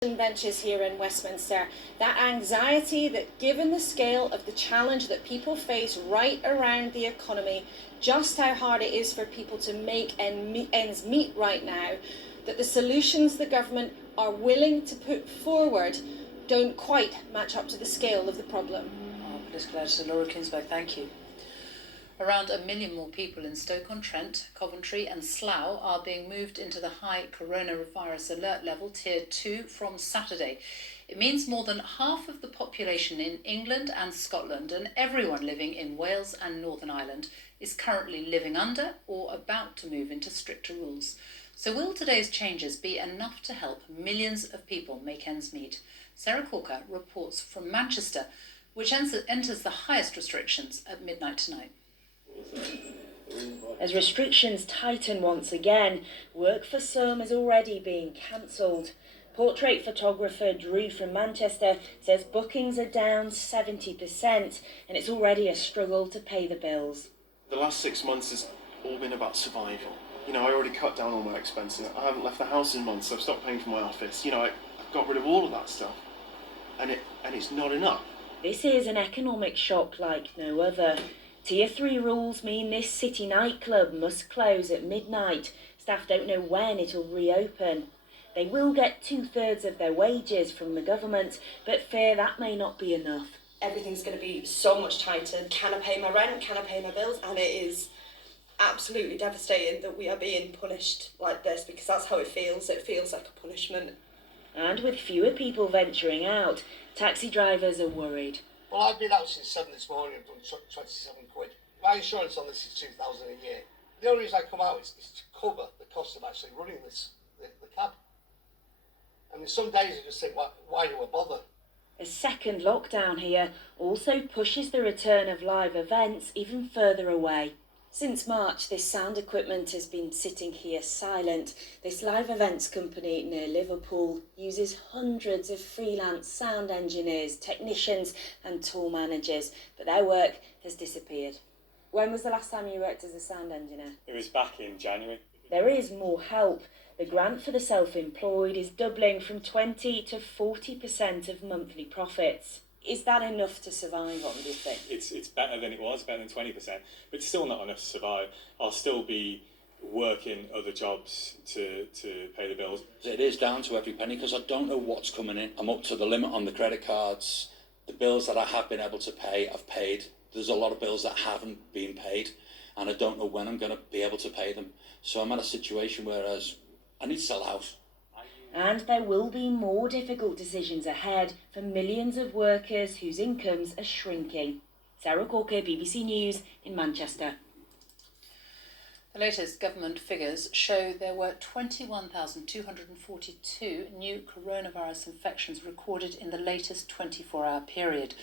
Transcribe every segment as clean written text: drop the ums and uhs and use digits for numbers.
benches here in Westminster, that anxiety that given the scale of the challenge that people face right around the economy, just how hard it is for people to make ends meet right now, that the solutions the government are willing to put forward don't quite match up to the scale of the problem. Political editor Laura Kingsburg, thank you. Around 1 million more people in Stoke-on-Trent, Coventry and Slough are being moved into the high coronavirus alert level, Tier 2, from Saturday. It means more than half of the population in England and Scotland and everyone living in Wales and Northern Ireland is currently living under or about to move into stricter rules. So will today's changes be enough to help millions of people make ends meet? Sarah Corker reports from Manchester, which enters the highest restrictions at midnight tonight. As restrictions tighten once again, work for some is already being cancelled. Portrait photographer Drew from Manchester says bookings are down 70% and it's already a struggle to pay the bills. The last 6 months has all been about survival. I already cut down all my expenses. I haven't left the house in months. I've stopped paying for my office. I've got rid of all of that stuff. And it's not enough. This is an economic shock like no other. Tier 3 rules mean this city nightclub must close at midnight. Staff don't know when it'll reopen. They will get 2/3 of their wages from the government, but fear that may not be enough. Everything's going to be so much tighter. Can I pay my rent? Can I pay my bills? And it is absolutely devastating that we are being punished like this, because that's how it feels. It feels like a punishment. And with fewer people venturing out, taxi drivers are worried. Well, I've been out since 7 this morning. I've done 27 quid. My insurance on this is 2,000 a year. The only reason I come out is to cover the cost of actually running the cab. And some days I just think, why do I bother? A second lockdown here also pushes the return of live events even further away. Since March, this sound equipment has been sitting here silent. This live events company near Liverpool uses hundreds of freelance sound engineers, technicians and tour managers, but their work has disappeared. When was the last time you worked as a sound engineer? It was back in January. There is more help. The grant for the self-employed is doubling from 20 to 40% of monthly profits. Is that enough to survive on, do you think? It's better than it was, better than 20%, but it's still not enough to survive. I'll still be working other jobs to pay the bills. It is down to every penny because I don't know what's coming in. I'm up to the limit on the credit cards. The bills that I have been able to pay, I've paid. There's a lot of bills that haven't been paid and I don't know when I'm going to be able to pay them. So I'm at a situation where I need to sell a house. And there will be more difficult decisions ahead for millions of workers whose incomes are shrinking. Sarah Corker, BBC News in Manchester. The latest government figures show there were 21,242 new coronavirus infections recorded in the latest 24-hour period.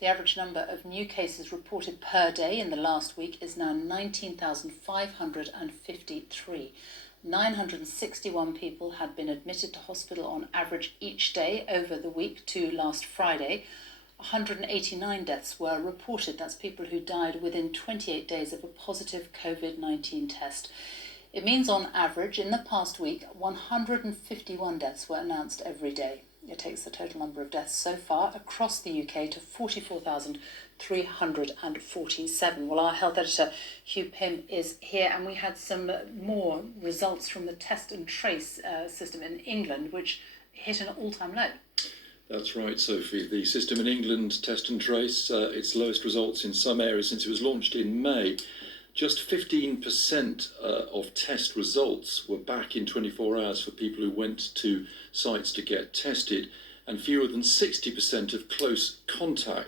The average number of new cases reported per day in the last week is now 19,553. 961 people had been admitted to hospital on average each day over the week to last Friday. 189 deaths were reported. That's people who died within 28 days of a positive COVID-19 test. It means on average in the past week 151 deaths were announced every day. It takes the total number of deaths so far across the UK to 44,347. Well, our health editor Hugh Pym is here, and we had some more results from the test and trace system in England, which hit an all-time low. That's right, Sophie. The system in England, Test and Trace, its lowest results in some areas since it was launched in May. Just 15% of test results were back in 24 hours for people who went to sites to get tested, and fewer than 60% of close contact